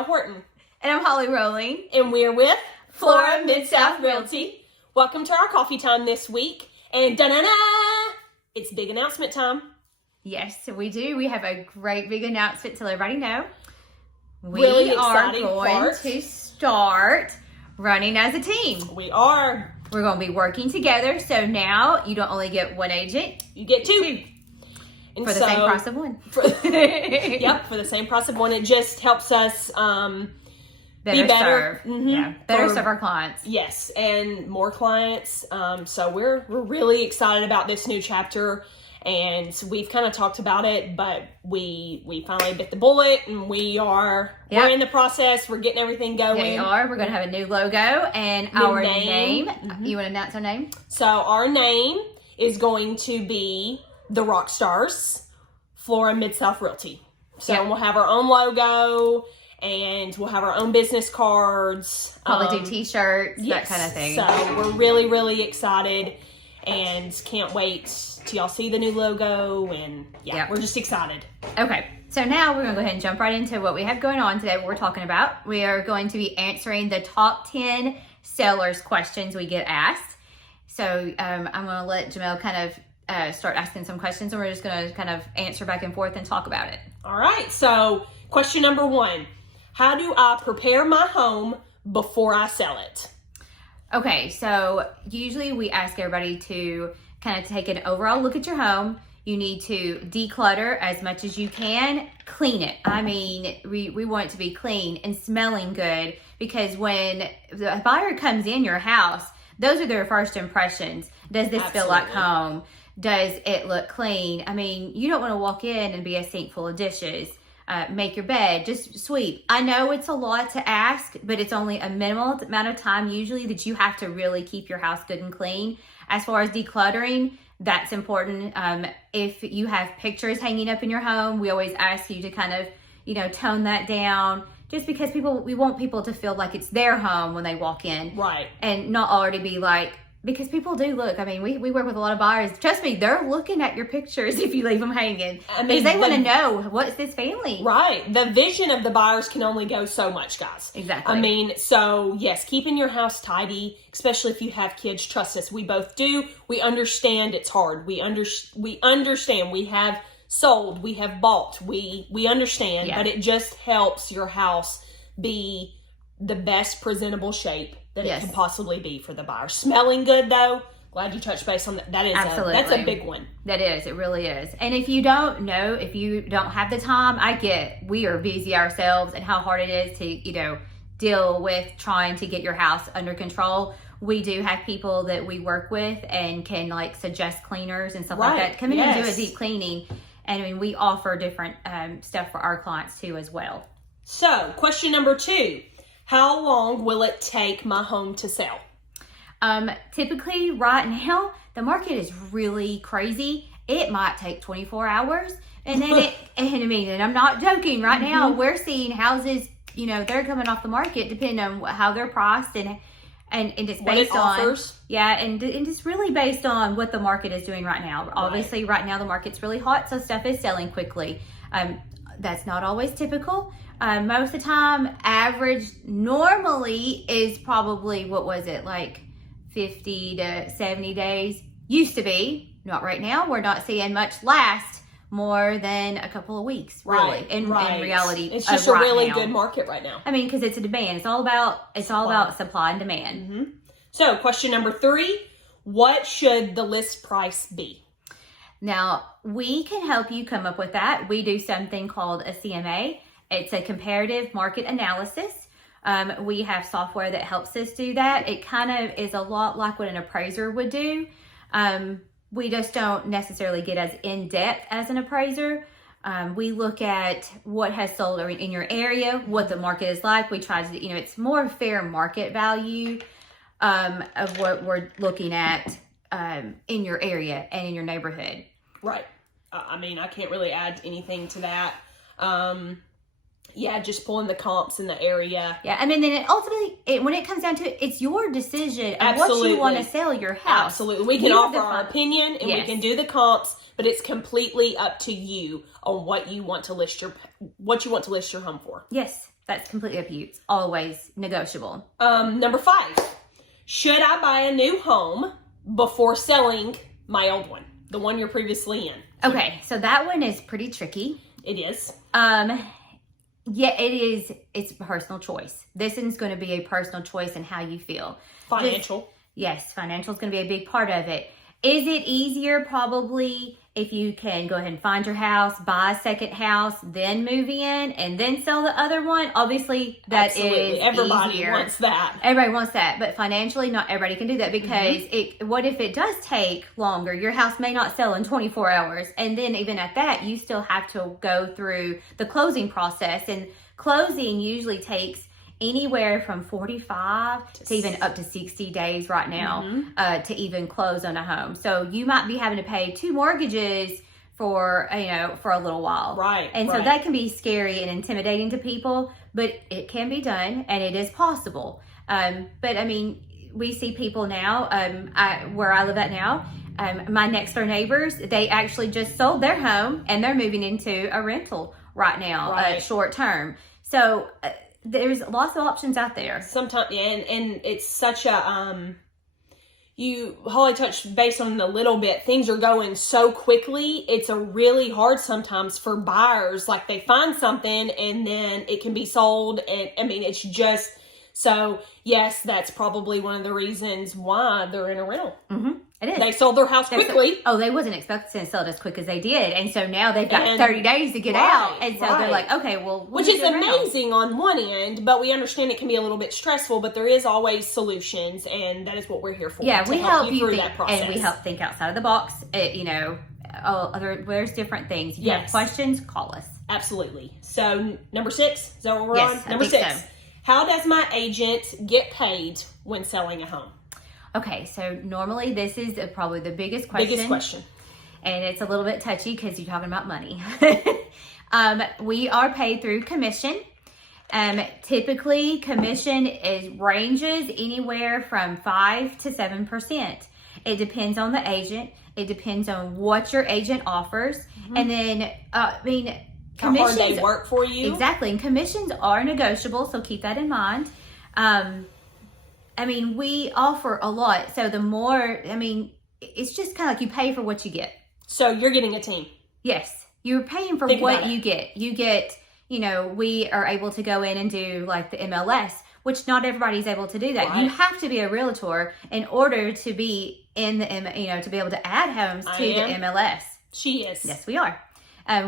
Janelle Horton. And I'm Holly Rowling. And we're with Flora Mid-South Realty. Welcome to our coffee time this week. And da-na-na! It's big announcement time. Yes, we do. We have a great big announcement to let everybody know. We Really are exciting going part. to start running as a team. We are. We're going to be working together. So now you don't only get one agent. You get two. And For the same price of one. For the same price of one. It just helps us be better. Serve. Yeah, better serve our clients. Yes, and more clients. So we're really excited about this new chapter, and we've kind of talked about it, but we finally bit the bullet, and we're in the process. We're getting everything going. Yeah, we are. We're going to have a new logo and our name. Mm-hmm. You want to announce our name? So our name is going to be the Rockstars Flora Mid-South Realty. So we'll have our own logo, and we'll have our own business cards. Probably do t-shirts, that kind of thing. So we're really, really excited and can't wait till y'all see the new logo. And we're just excited. Okay, so now we're going to go ahead and jump right into what we have going on today, what we're talking about. We are going to be answering the top 10 sellers questions we get asked. So I'm going to let Jamel kind of start asking some questions, and we're just going to kind of answer back and forth and talk about it. All right, so question number 1. How do I prepare my home before I sell it? Okay, so usually we ask everybody to kind of take an overall look at your home. You need to declutter as much as you can, clean it. I mean, we want it to be clean and smelling good, because when the buyer comes in your house, those are their first impressions. Does this feel like home? Does it look clean? I mean, you don't want to walk in and be a sink full of dishes. Make your bed, just sweep. I know it's a lot to ask, but it's only a minimal amount of time usually that you have to really keep your house good and clean. As far as decluttering, that's important. If you have pictures hanging up in your home, we always ask you to kind of, tone that down, just because we want people to feel like it's their home when they walk in. Right. And not already be like, because people do look. I mean, we work with a lot of buyers. Trust me, they're looking at your pictures if you leave them hanging. I mean, because they want to know, what's this family? Right. The vision of the buyers can only go so much, guys. Exactly. I mean, so yes, keeping your house tidy, especially if you have kids, trust us, we both do. We understand it's hard. We understand. We have sold. We have bought. We understand, but it just helps your house be the best presentable shape that it can possibly be for the buyer. Smelling good, though. Glad you touched base on that. That is that's a big one. That is. It really is. And if you don't know, if you don't have the time, we are busy ourselves, and how hard it is to, deal with trying to get your house under control. We do have people that we work with and can suggest cleaners and stuff like that. Come in and do a deep cleaning. And I mean, we offer different stuff for our clients too as well. So, question number 2. How long will it take my home to sell? Typically right now, the market is really crazy. It might take 24 hours. And then and I'm not joking, right now we're seeing houses, they're coming off the market depending on how they're priced and it's based on offers. And it's really based on what the market is doing right now. Right. Obviously right now the market's really hot, so stuff is selling quickly. That's not always typical. Most of the time, average normally is probably, 50 to 70 days. Used to be, not right now. We're not seeing much last more than a couple of weeks, really. In reality, it's just a really good market right now. I mean, because it's a demand. It's all about supply and demand. Mm-hmm. So, question number 3: what should the list price be? Now, we can help you come up with that. We do something called a CMA. It's a comparative market analysis. We have software that helps us do that. It kind of is a lot like what an appraiser would do. We just don't necessarily get as in-depth as an appraiser. We look at what has sold in your area, what the market is like. We try to, it's more fair market value of what we're looking at in your area and in your neighborhood. Right. I mean, I can't really add anything to that. Just pulling the comps in the area. Yeah, I mean, then ultimately, when it comes down to it, it's your decision of what you want to sell your house. Absolutely. We can offer our opinion and we can do the comps, but it's completely up to you on what you want to list your home for. Yes, That's completely up to you. It's always negotiable. Number 5, should I buy a new home before selling my old one, the one you're previously in? Okay, so that one is pretty tricky. It is. Yeah, it is. It's a personal choice. This is going to be a personal choice in how you feel. Financial. Yes, financial is going to be a big part of it. Is it easier? Probably, if you can go ahead and find your house, buy a second house, then move in, and then sell the other one. Obviously, that Absolutely. is Everybody easier. wants that. Everybody wants that, but financially, not everybody can do that because what if it does take longer? Your house may not sell in 24 hours, and then even at that, you still have to go through the closing process, and closing usually takes anywhere from 45 to even up to 60 days right now to even close on a home. So you might be having to pay 2 mortgages for a little while. Right. And so that can be scary and intimidating to people, but it can be done and it is possible. But I mean, we see people now, where I live at now, my next door neighbors, they actually just sold their home and they're moving into a rental right now, short term. So there's lots of options out there. Sometimes, and it's such a, Holly touched base on it a little bit. Things are going so quickly. It's a really hard sometimes for buyers. Like they find something and then it can be sold. And I mean, it's just, so yes, that's probably one of the reasons why they're in a rental. It is. They sold their house quickly. They wasn't expecting to sell it as quick as they did. And so now they've got 30 days to get out. And so they're like, okay, well, which is amazing on one end, but we understand it can be a little bit stressful, but there is always solutions, and that is what we're here for. Yeah, we help you through think, that process. and we help think outside of the box. There's different things. If you have questions, call us. Absolutely. So number 6, is that what we're on? Number 6. So. How does my agent get paid when selling a home? Okay, so normally this is probably the biggest question. And it's a little bit touchy because you're talking about money. We are paid through commission. Typically, commission ranges anywhere from 5 to 7%. It depends on the agent. It depends on what your agent offers. And then, commissions, how hard they work for you. Exactly. And commissions are negotiable, so keep that in mind. We offer a lot. So the more, it's just kind of like you pay for what you get. So you're getting a team. Yes. You're paying for what you get. You get, we are able to go in and do like the MLS, which not everybody's able to do that. Right. You have to be a realtor in order to be in the, to be able to add homes to the MLS. She is. Yes, we are.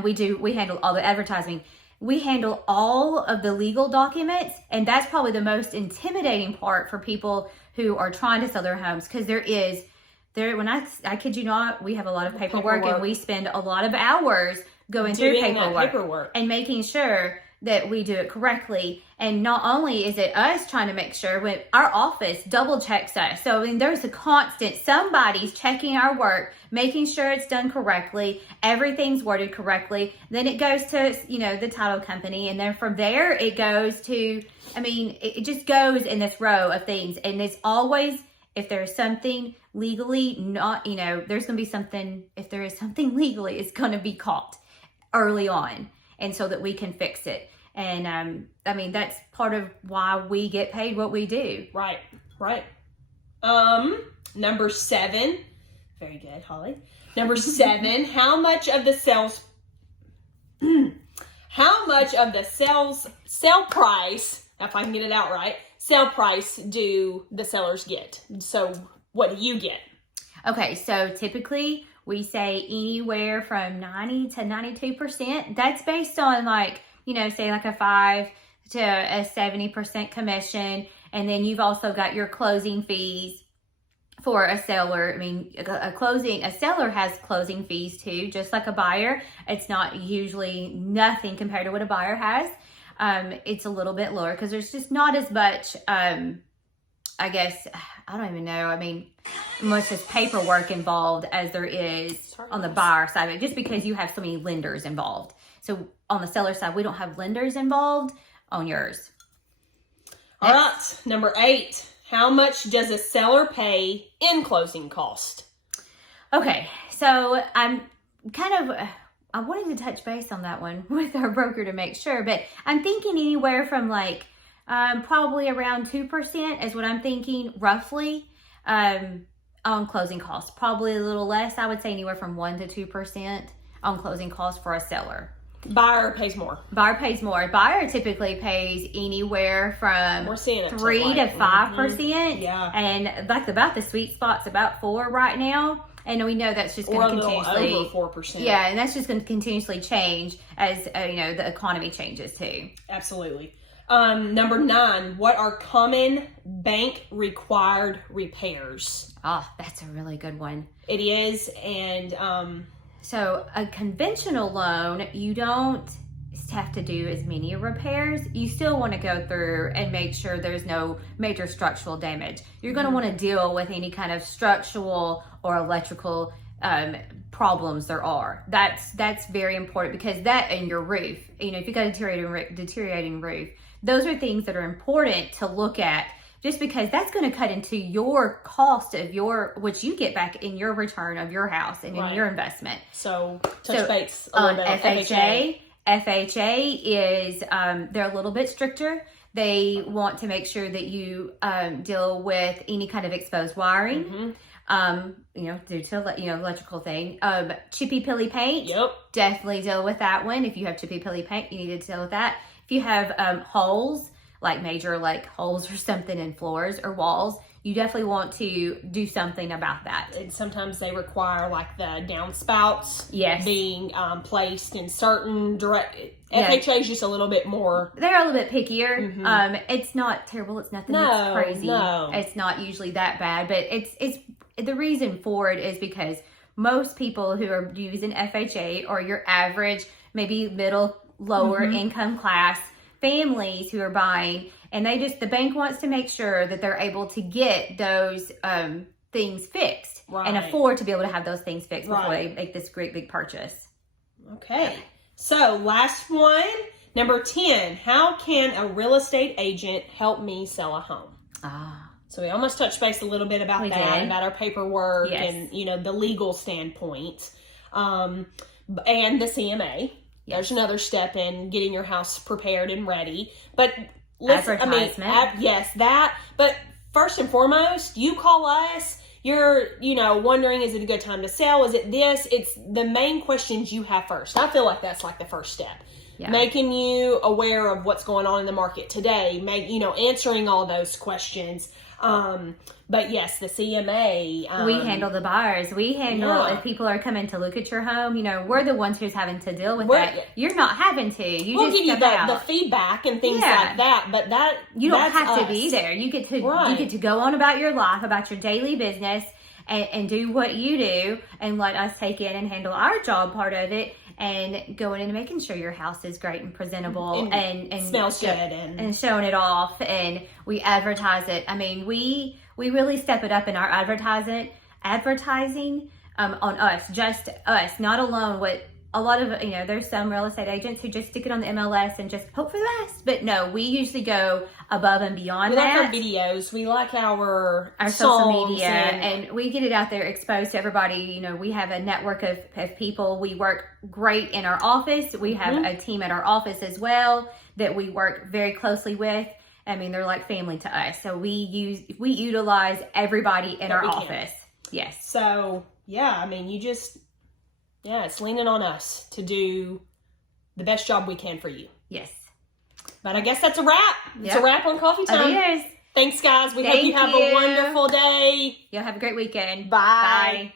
We handle all the advertising. We handle all of the legal documents, and that's probably the most intimidating part for people who are trying to sell their homes, because when I kid you not, we have a lot of paperwork. And we spend a lot of hours going through paperwork and making sure that we do it correctly. And not only is it us trying to make sure, when our office double checks us. So there's a constant, somebody's checking our work, making sure it's done correctly, everything's worded correctly. Then it goes to, the title company. And then from there, it goes to, it just goes in this row of things. And it's always, if there's something legally not, there's going to be something, if there is something legally, it's going to be caught early on. And so that we can fix it. And that's part of why we get paid what we do. Right. Number 7. Very good, Holly. Number 7, how much of the sale price, if I can get it out right, sale price do the sellers get? So what do you get? Okay, so typically we say anywhere from 90 to 92%. That's based on say like a 5 to a 70% commission. And then you've also got your closing fees for a seller. A seller has closing fees too, just like a buyer. It's not usually nothing compared to what a buyer has. It's a little bit lower because there's just not as much, I don't even know. Much as paperwork involved as there is on the buyer side, just because you have so many lenders involved. So on the seller side, we don't have lenders involved on yours. All right. Number 8, how much does a seller pay in closing cost? Okay. So I'm I wanted to touch base on that one with our broker to make sure, but I'm thinking anywhere from like probably around 2% is what I'm thinking roughly on closing costs. Probably a little less. I would say anywhere from 1 to 2% on closing costs for a seller. Buyer pays more. Buyer pays more. Buyer typically pays anywhere from We're seeing it 3 to 5%. Yeah. And like about the sweet spot's about 4 right now. And we know that's just going to continuously over 4%. Yeah, and that's just going to continuously change as the economy changes too. Absolutely. Number 9, what are common bank required repairs? Oh, that's a really good one. It is, and so a conventional loan, you don't have to do as many repairs. You still want to go through and make sure there's no major structural damage. You're going to want to deal with any kind of structural or electrical problems there are. That's very important, because that and your roof, if you got a deteriorating roof, those are things that are important to look at, just because that's going to cut into your cost of what you get back in your return of your house and in your investment. So touch base a little bit on FHA. FHA is, they're a little bit stricter. They want to make sure that you deal with any kind of exposed wiring, due to, electrical thing. Chippy pilly paint. Yep. Definitely deal with that one. If you have chippy pilly paint, you need to deal with that. If you have holes, like major holes or something in floors or walls, you definitely want to do something about that. And sometimes they require the downspouts being placed in certain FHA is just a little bit more. They're a little bit pickier. It's not terrible. It's nothing that's crazy. No. It's not usually that bad, but it's the reason for it is because most people who are using FHA are your average, maybe middle, lower income class families who are buying, and the bank wants to make sure that they're able to get those things fixed and afford to be able to have those things fixed before they make this great big purchase. Okay. So last one, number 10, how can a real estate agent help me sell a home? So we almost touched base a little bit about about our paperwork and, the legal standpoint, and the CMA. There's another step in getting your house prepared and ready. But listen, advertisement. That. But first and foremost, you call us. You're, wondering, is it a good time to sell? Is it this? It's the main questions you have first. I feel like that's the first step. Yeah. Making you aware of what's going on in the market today. Answering all those questions. But yes, the CMA. We handle the buyers. We handle if people are coming to look at your home. We're the ones who's having to deal with that. You're not having to. We'll give you the feedback and things like that. But you don't have to be there. You get to go on about your life, about your daily business, and do what you do, and let us take in and handle our job part of it. And going in and making sure your house is great and presentable and smells good and showing it off, and we advertise it. I mean, we really step it up in our advertising on us, just us, not alone what a lot of, there's some real estate agents who just stick it on the MLS and just hope for the best. But no, we usually go above and beyond that. We like our videos. We like our social media, and we get it out there exposed to everybody. We have a network of people. We work great in our office. We have a team at our office as well that we work very closely with. I mean, they're like family to us. So we utilize everybody in our office. Yes. So yeah, I mean, it's leaning on us to do the best job we can for you. Yes. But I guess that's a wrap. It's a wrap on Coffee Time. It is. Thanks, guys. We hope you have a wonderful day. Y'all have a great weekend. Bye. Bye.